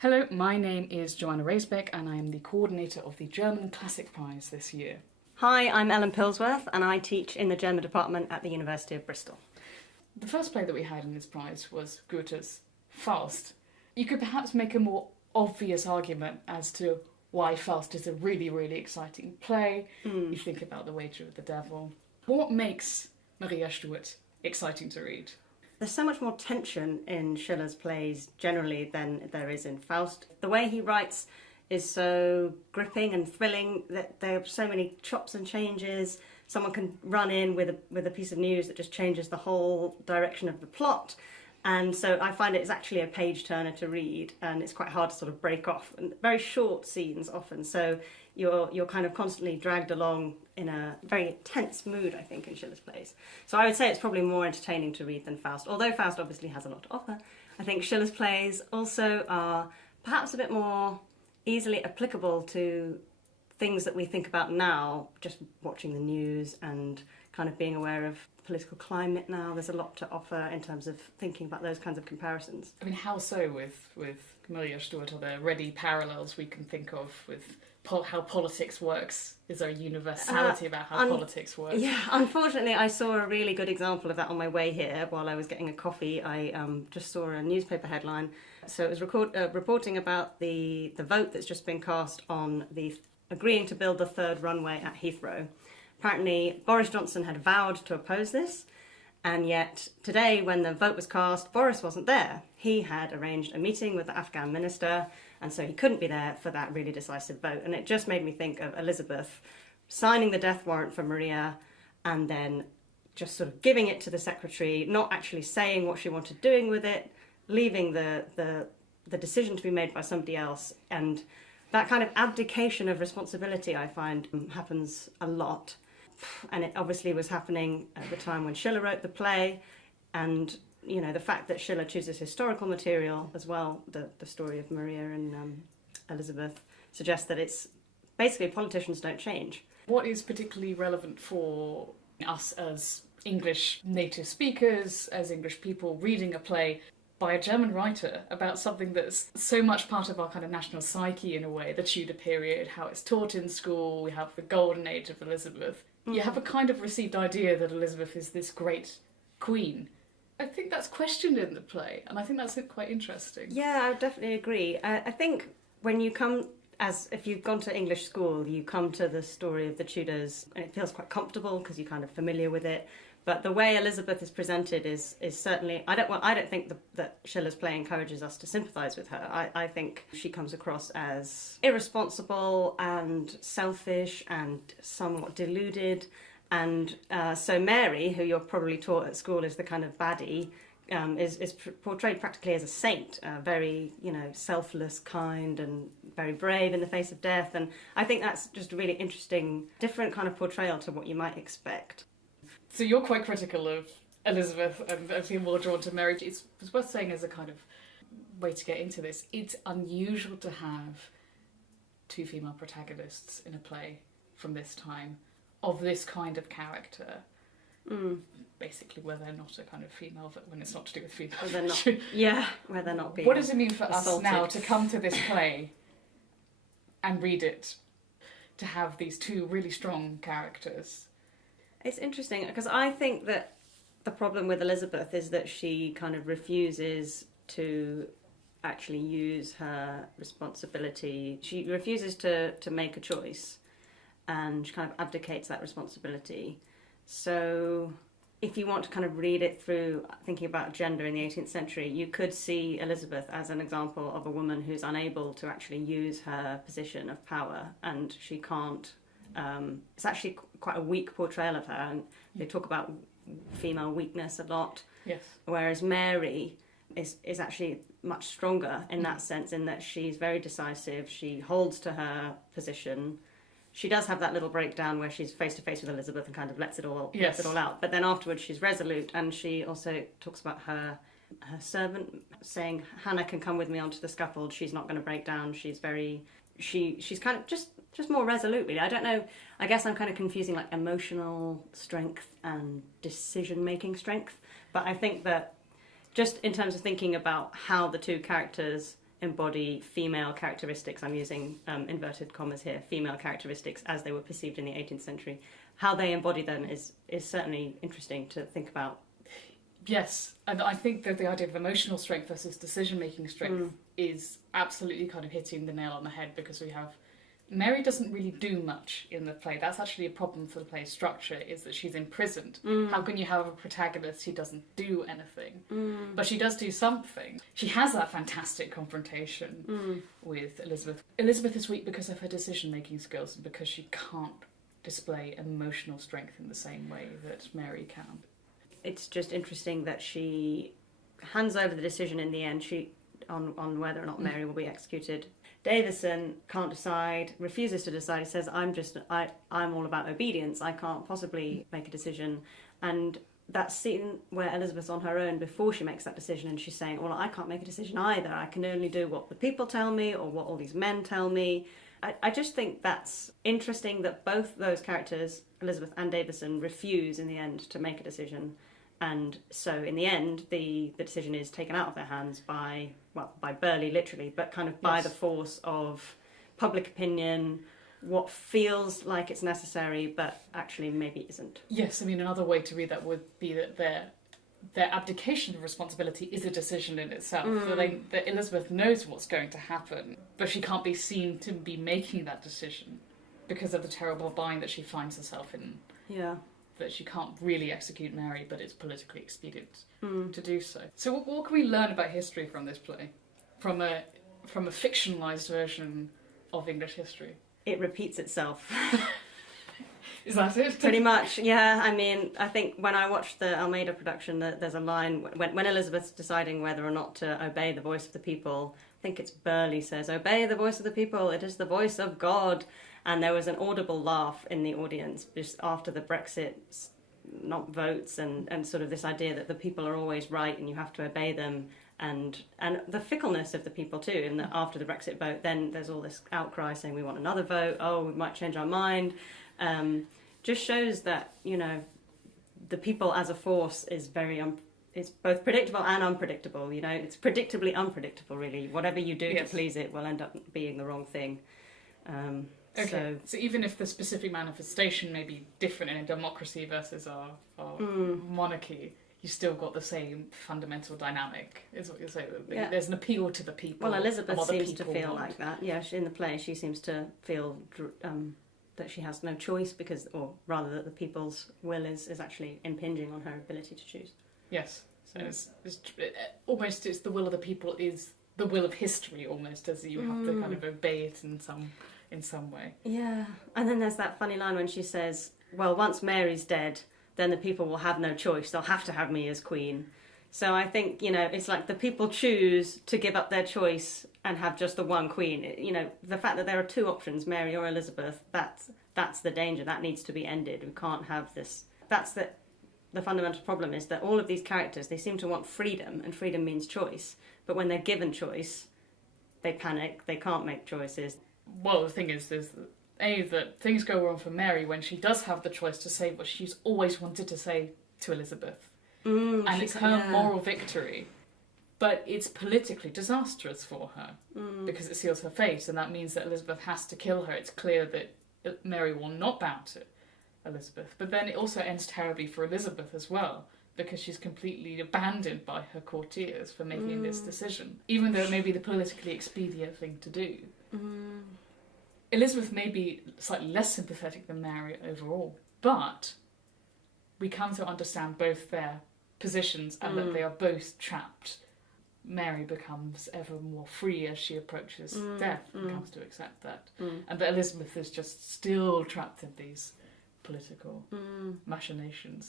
Hello, my name is Joanna Raisbeck and I am the coordinator of the German Classic Prize this year. Hi, I'm Ellen Pilsworth and I teach in the German department at the University of Bristol. The first play that we had in this prize was Goethe's Faust. You could perhaps make a more obvious argument as to why Faust is a really, really exciting play. You think about The Wager of the Devil. What makes Maria Stuart exciting to read? There's so much more tension in Schiller's plays generally than there is in Faust. The way he writes is so gripping and thrilling that there are so many chops and changes. Someone can run in with a piece of news that just changes the whole direction of the plot. And so I find it's actually a page turner to read, and it's quite hard to sort of break off. And very short scenes often, so you're kind of constantly dragged along in a very tense mood, I think, in Schiller's plays. So I would say it's probably more entertaining to read than Faust, although Faust obviously has a lot to offer. I think Schiller's plays also are perhaps a bit more easily applicable to things that we think about now, just watching the news and kind of being aware of political climate now. There's a lot to offer in terms of thinking about those kinds of comparisons. I mean, how so with Maria Stuart? Are there ready parallels we can think of with how politics works? Is there a universality about how politics works? Yeah, unfortunately, I saw a really good example of that on my way here while I was getting a coffee. I just saw a newspaper headline. So it was reporting about the vote that's just been cast on the agreeing to build the third runway at Heathrow. Apparently, Boris Johnson had vowed to oppose this, and yet today, when the vote was cast, Boris wasn't there. He had arranged a meeting with the Afghan minister, and so he couldn't be there for that really decisive vote. And it just made me think of Elizabeth signing the death warrant for Maria and then just sort of giving it to the secretary, not actually saying what she wanted doing with it, leaving the decision to be made by somebody else. And that kind of abdication of responsibility, I find, happens a lot. And it obviously was happening at the time when Schiller wrote the play, and you know the fact that Schiller chooses historical material as well, the story of Maria and Elizabeth, suggests that it's basically politicians don't change. What is particularly relevant for us as English native speakers, as English people reading a play by a German writer about something that's so much part of our kind of national psyche in a way, the Tudor period, how it's taught in school, we have the golden age of Elizabeth. You have a kind of received idea that Elizabeth is this great queen. I think that's questioned in the play, and I think that's quite interesting. Yeah, I definitely agree. I think when you come, if you've gone to English school, you come to the story of the Tudors, and it feels quite comfortable because you're kind of familiar with it. But the way Elizabeth is presented is certainly... I don't think that Schiller's play encourages us to sympathise with her. I think she comes across as irresponsible and selfish and somewhat deluded. And so Mary, who you're probably taught at school is the kind of baddie, is portrayed practically as a saint, very, selfless, kind, and very brave in the face of death. And I think that's just a really interesting, different kind of portrayal to what you might expect. So you're quite critical of Elizabeth and feel more drawn to Mary. It's worth saying as a kind of way to get into this, it's unusual to have two female protagonists in a play from this time of this kind of character. Basically where they're not a kind of female, when it's not to do with female. Where they're not, where they're not being What does it mean for assaulted. us now to come to this play and read it, to have these two really strong characters? It's interesting because I think that the problem with Elizabeth is that she kind of refuses to actually use her responsibility. She refuses to make a choice, and she kind of abdicates that responsibility. So if you want to kind of read it through thinking about gender in the 18th century, you could see Elizabeth as an example of a woman who's unable to actually use her position of power, and she can't. It's actually quite a weak portrayal of her, and they talk about female weakness a lot. Yes. Whereas Mary is actually much stronger in that sense, in that she's very decisive, she holds to her position. She does have that little breakdown where she's face to face with Elizabeth and kind of lets it all out. But then afterwards she's resolute, and she also talks about her servant saying, Hannah can come with me onto the scaffold, she's not going to break down. She's very... She's kind of just more resolute, really. I don't know, I guess I'm kind of confusing like emotional strength and decision-making strength. But I think that just in terms of thinking about how the two characters embody female characteristics. I'm using inverted commas here, female characteristics as they were perceived in the 18th century. How they embody them is certainly interesting to think about. Yes, and I think that the idea of emotional strength versus decision-making strength is absolutely kind of hitting the nail on the head, because we have Mary doesn't really do much in the play. That's actually a problem for the play's structure, is that she's imprisoned. How can you have a protagonist who doesn't do anything? But she does do something. She has that fantastic confrontation with Elizabeth. Elizabeth is weak because of her decision-making skills and because she can't display emotional strength in the same way that Mary can. It's just interesting that she hands over the decision in the end on whether or not Mary will be executed. Davison can't decide, refuses to decide. He says, I'm all about obedience. I can't possibly make a decision. And that scene where Elizabeth's on her own before she makes that decision, and she's saying, well, I can't make a decision either. I can only do what the people tell me or what all these men tell me. I just think that's interesting that both those characters, Elizabeth and Davison, refuse in the end to make a decision. And so in the end, the decision is taken out of their hands by Burghley, literally, but kind of by the force of public opinion, what feels like it's necessary, but actually maybe isn't. Yes, I mean, another way to read that would be that their abdication of responsibility is a decision in itself. That Elizabeth knows what's going to happen, but she can't be seen to be making that decision because of the terrible bind that she finds herself in. Yeah. That she can't really execute Mary, but it's politically expedient to do so. So what can we learn about history from this play? From a fictionalised version of English history? It repeats itself. Is that it? Pretty much, yeah. I mean, I think when I watched the Almeida production, there's a line when Elizabeth's deciding whether or not to obey the voice of the people. I think it's Burghley says, "Obey the voice of the people, it is the voice of God." And there was an audible laugh in the audience just after the Brexit not votes and sort of this idea that the people are always right and you have to obey them, and the fickleness of the people too. And that after the Brexit vote, then there's all this outcry saying we want another vote. Oh, we might change our mind. Just shows that, you know, the people as a force is very it's both predictable and unpredictable. You know, it's predictably unpredictable, really. Whatever you do to please it will end up being the wrong thing. Okay, so even if the specific manifestation may be different in a democracy versus our monarchy, you still got the same fundamental dynamic, is what you're saying. Yeah. There's an appeal to the people. Well, Elizabeth seems to feel like that. Yeah, in the play, she seems to feel that she has no choice or rather that the people's will is actually impinging on her ability to choose. Yes, so it's the will of the people is the will of history, almost, as you have to kind of obey it in some way. Yeah, and then there's that funny line when she says, well, once Mary's dead, then the people will have no choice. They'll have to have me as queen. So I think, you know, it's like the people choose to give up their choice and have just the one queen. You know, the fact that there are two options, Mary or Elizabeth, that's the danger. That needs to be ended. We can't have this. That's the fundamental problem, is that all of these characters, they seem to want freedom, and freedom means choice. But when they're given choice, they panic. They can't make choices. Well, the thing is that things go wrong for Mary when she does have the choice to say what she's always wanted to say to Elizabeth. And it's her moral victory. But it's politically disastrous for her because it seals her fate, and that means that Elizabeth has to kill her. It's clear that Mary will not bow to Elizabeth. But then it also ends terribly for Elizabeth as well, because she's completely abandoned by her courtiers for making this decision, even though it may be the politically expedient thing to do. Elizabeth may be slightly less sympathetic than Mary overall, but we come to understand both their positions and that they are both trapped. Mary becomes ever more free as she approaches death and comes to accept that. And that Elizabeth is just still trapped in these political machinations.